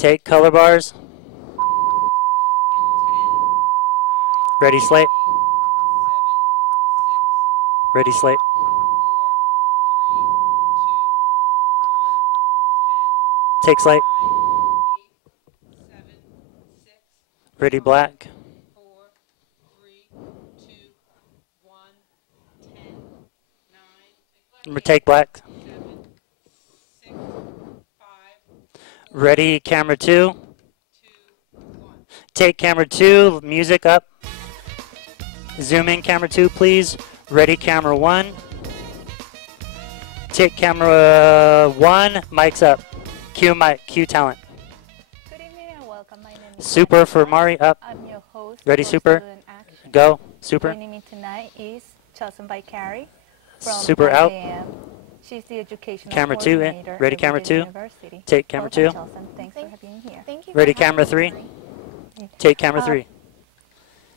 Take color bars. Ready, slate. Ready, slate. Take slate. Ready, black. Take black. Ready, camera 2. Take camera 2, music up. Zoom in camera 2, please. Ready, camera 1. Take camera 1, mics up. Cue mic, cue talent. Good evening and welcome. My name is Super for Mari, up. I'm your host. Ready, super. Go, super. Joining me tonight is chosen by Carrie from Super out. IJM. She's the educational Camera 2, coordinator ready, at camera Regent 2. University. Take camera 2. Welcome, Chelsea. Thanks for being here. Thank you. Ready, camera 3. Take camera 3.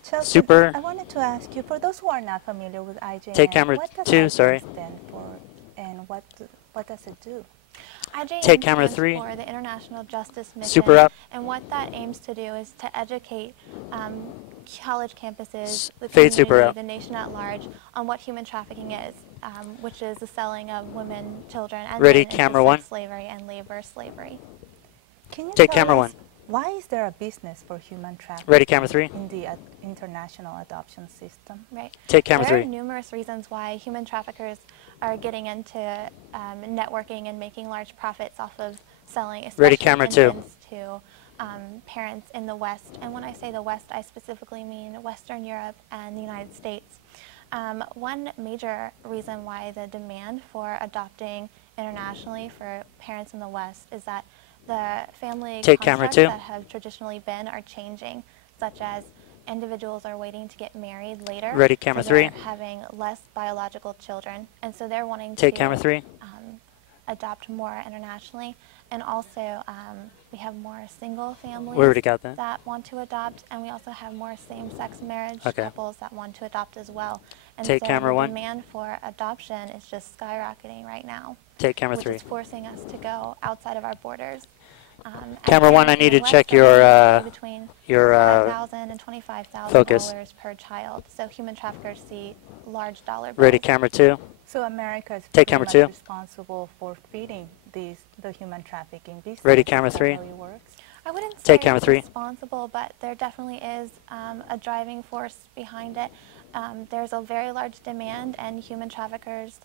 Chelsea, Super. I wanted to ask you, for those who are not familiar with IJM, Take camera what does 2, IJM sorry. stand for, and what does it do? IJM Take camera stands 3. for the International Justice Mission. Super up. And what that aims to do is to educate college campuses, the Fade super community, out. the nation at large, on what human trafficking is, which is the selling of women, children, and Ready, men into camera sex 1. slavery and labor slavery. Can you Take tell camera us 1. why is there a business for human trafficking Ready, camera 3. in the international adoption system? Right. Take camera There 3. are numerous reasons why human traffickers are getting into networking and making large profits off of selling, especially Ready, camera 2. infants to parents in the West. And when I say the West, I specifically mean Western Europe and the United States. One major reason why the demand for adopting internationally for parents in the West is that the family Take camera constructs 2. that have traditionally been are changing, such as individuals are waiting to get married later. Ready, camera so 3. they're having less biological children, and so they're wanting Take to camera 3. adopt more internationally. And also, we have more single families We already got that. want to adopt, and we also have more same-sex marriage Okay. couples that want to adopt as well. And Take so camera the 1. demand for adoption is just skyrocketing right now, Take camera which 3. is forcing us to go outside of our borders. Camera 1, I need to check your 5,000 and $25,000 focus. per child. So human traffickers see large dollar bills. Ready, camera 2. So America is Take pretty camera much 2. responsible for feeding the human trafficking business. Ready, camera Is that 3. how it works? I wouldn't say Take camera it's 3. responsible, but there definitely is a driving force behind it. There's a very large demand, and human traffickers,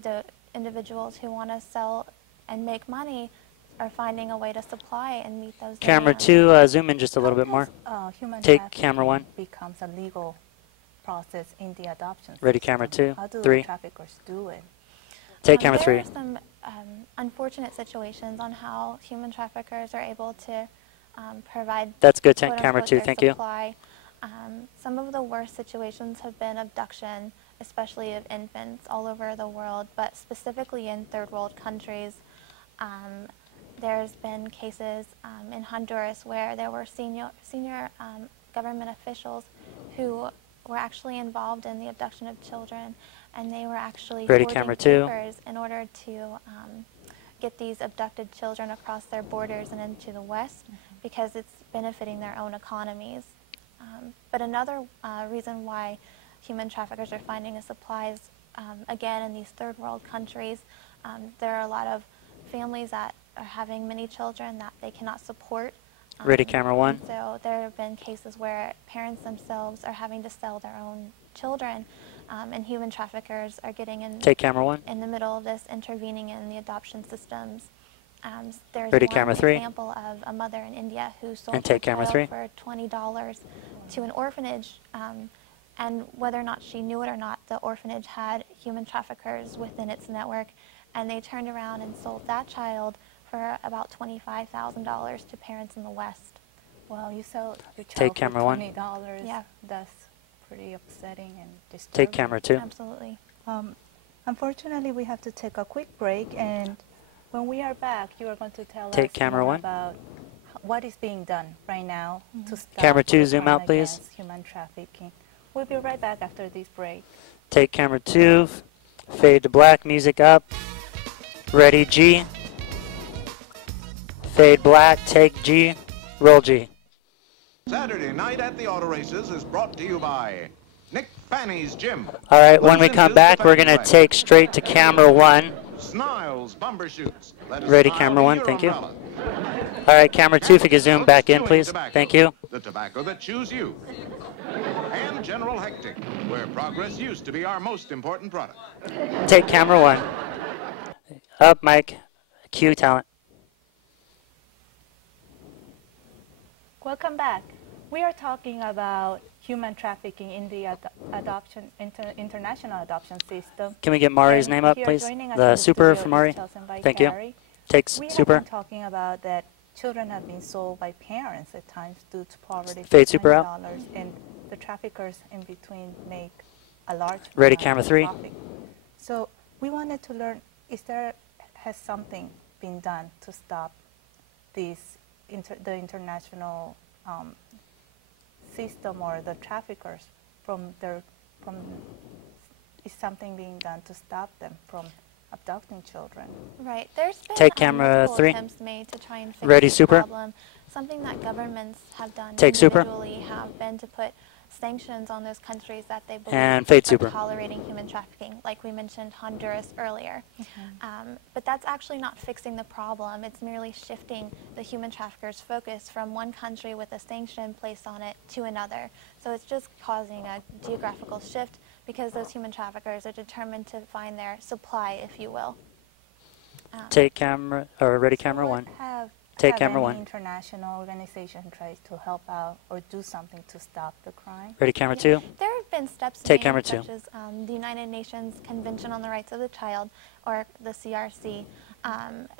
the individuals who want to sell and make money, are finding a way to supply and meet those Camera demands. 2, zoom in just a little How bit more. does, human Take trafficking camera 1. becomes a legal process in the adoption Ready, system? camera 2, How do 3. the traffickers do it? Take camera There 3. are some unfortunate situations on how human traffickers are able to provide That's good. quote, Camera unquote, 2, their thank you. supply. Some of the worst situations have been abduction, especially of infants all over the world, but specifically in third world countries. There's been cases in Honduras where there were senior government officials who were actually involved in the abduction of children, and they were actually Ready, forging camera 2. papers in order to get these abducted children across their borders and into the West because it's benefiting their own economies. But another reason why human traffickers are finding the supplies, again, in these third world countries, there are a lot of families that are having many children that they cannot support. Ready, camera 1. So there have been cases where parents themselves are having to sell their own children, and human traffickers are getting in, Take camera 1. in the middle of this, intervening in the adoption systems. There's Ready, one camera 3. example of a mother in India who sold And her take camera child 3. for $20 to an orphanage, and whether or not she knew it or not, the orphanage had human traffickers within its network, and they turned around and sold that child for about $25,000 to parents in the West. Well, you sell your child Take for camera 1. $20. Yeah. That's pretty upsetting and disturbing. Take camera 2. Absolutely. Unfortunately, we have to take a quick break, and when we are back, you are going to tell Take us camera more 1. about what is being done right now to stop Camera 2, the zoom crime out, please. against human trafficking. We'll be right back after this break. Take camera 2. Fade to black. Music up. Ready, G. Fade black, take G, roll G. Saturday night at the auto races is brought to you by Nick Fanny's Gym. All right, when we Lose come into back, the we're Fanny going to way. take straight to camera 1. Sniles Bumper Shoots. Let us Ready, smile camera be 1, your thank you. umbrella. All right, camera 2, if you could zoom back in, Chewing please. tobacco, Thank you. The tobacco that chews you. And General Hectic, where progress used to be our most important product. Take camera 1. Up, Mike. Cue talent. Welcome back. We are talking about human trafficking in the international adoption system. Can we get Mari's And name up, here please? joining us The in super studio for is Mari. Chelsea by Thank you. Carrie. Takes We super. have been talking about that children have been sold by parents at times due to poverty. for Fade super out. $20, and the traffickers in between make a large Ready, amount camera of 3. profit. So we wanted to learn, has something been done to stop these the international system or the traffickers is something being done to stop them from abducting children? Right. There's been Take camera multiple 3. attempts made to try and fix Ready, this super. problem. Something that governments have done Take super. individually have been to put sanctions on those countries that they believe And fade are super. tolerating human trafficking, like we mentioned Honduras earlier. But that's actually not fixing the problem. It's merely shifting the human traffickers' focus from one country with a sanction placed on it to another. So it's just causing a geographical shift because those human traffickers are determined to find their supply, if you will. Take camera, or ready, camera 1. Take camera 1. International organization tries to help out or do something to stop the crime? Ready, camera 2. There have been steps Take made, camera such 2. as the United Nations Convention on the Rights of the Child, or the CRC.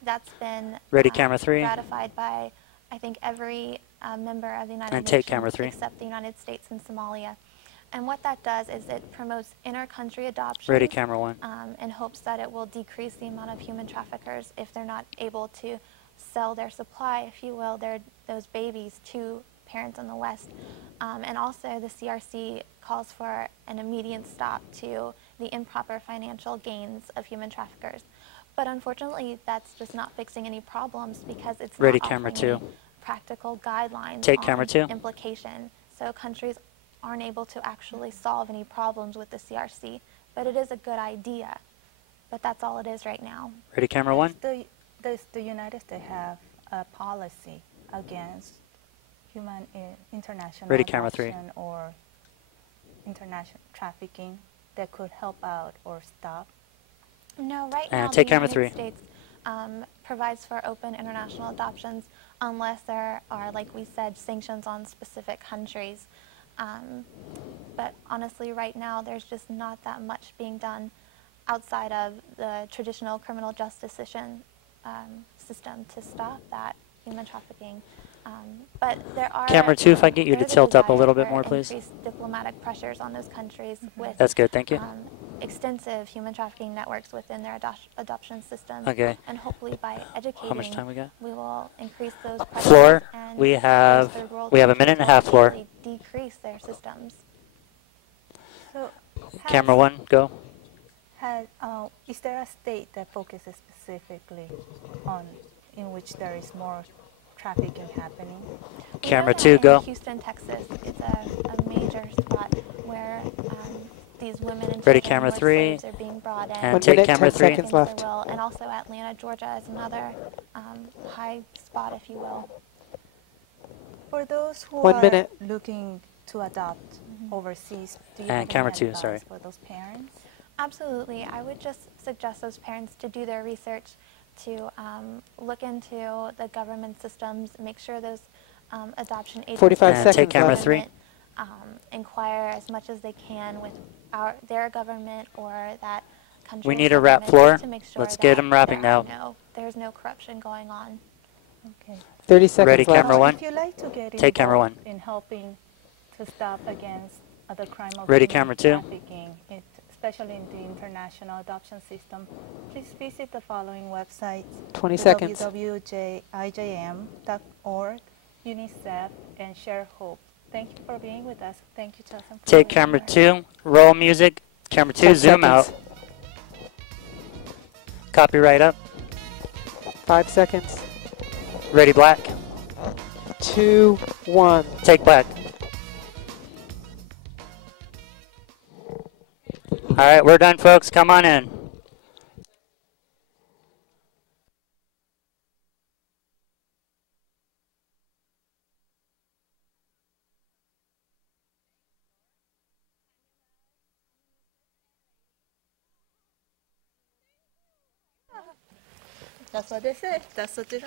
That's been Ready, camera 3. ratified by, I think, every member of the United And Nations take camera 3. except the United States and Somalia. And what that does is it promotes inter-country adoption Ready, camera 1. in hopes that it will decrease the amount of human traffickers if they're not able to sell their supply, if you will, those babies to parents in the West. And also the CRC calls for an immediate stop to the improper financial gains of human traffickers. But unfortunately, that's just not fixing any problems because it's Ready, not camera offering 2. any practical guidelines Take on camera 2. implication. So countries aren't able to actually solve any problems with the CRC. But it is a good idea. But that's all it is right now. Ready, camera 1. Does the United States have a policy against international Ready, camera 3. adoption or international trafficking that could help out or stop? No, right And now take the camera United 3. States provides for open international adoptions unless there are, like we said, sanctions on specific countries. But honestly, right now, there's just not that much being done outside of the traditional criminal justice system to stop that human trafficking. But there are Camera 2, if I get you to there's tilt up a desire little bit for more, please. increased diplomatic pressures on those countries with That's good, thank you. extensive human trafficking networks within their adoption systems. Okay. And hopefully by educating, How much time we got? we will increase those pressures. Floor, And we those have third world a minute and a half, countries floor. will decrease their systems. So Camera 1, go. Is there a state that focuses specifically on in which there is more trafficking happening? Camera We 2, know that go. in Houston, Texas, it's a major spot where these women and Ready, children camera who are 3. slaves are being brought in. And 1 take minute, camera 10 3. seconds against their left. will. And also Atlanta, Georgia is another high spot, if you will. For those who 1 are minute. looking to adopt overseas, do you And have camera any 2, advice sorry. for those parents? Absolutely. I would just suggest those parents to do their research, to look into the government systems, make sure those adoption agencies 45 And seconds take camera left. 3. Inquire as much as they can with their government or that country. We need a wrap floor. Let's get them wrapping now. There's no corruption going on. Okay. 30 seconds Ready, left. camera Well, 1. If you like to get Take camera involved 1. in helping to stop against the crime of Ready, human camera 2. trafficking, especially in the international adoption system, please visit the following websites: 20 seconds. www.ijm.org, UNICEF, and Share Hope. Thank you for being with us. Thank you, Chelsea. for Take being camera here. 2. Roll music. Camera 2, 10 zoom out. seconds. Copyright up. 5 seconds. Ready, black. 2, 1. Take black. All right, we're done, folks. Come on in. That's what they say. That's what they say.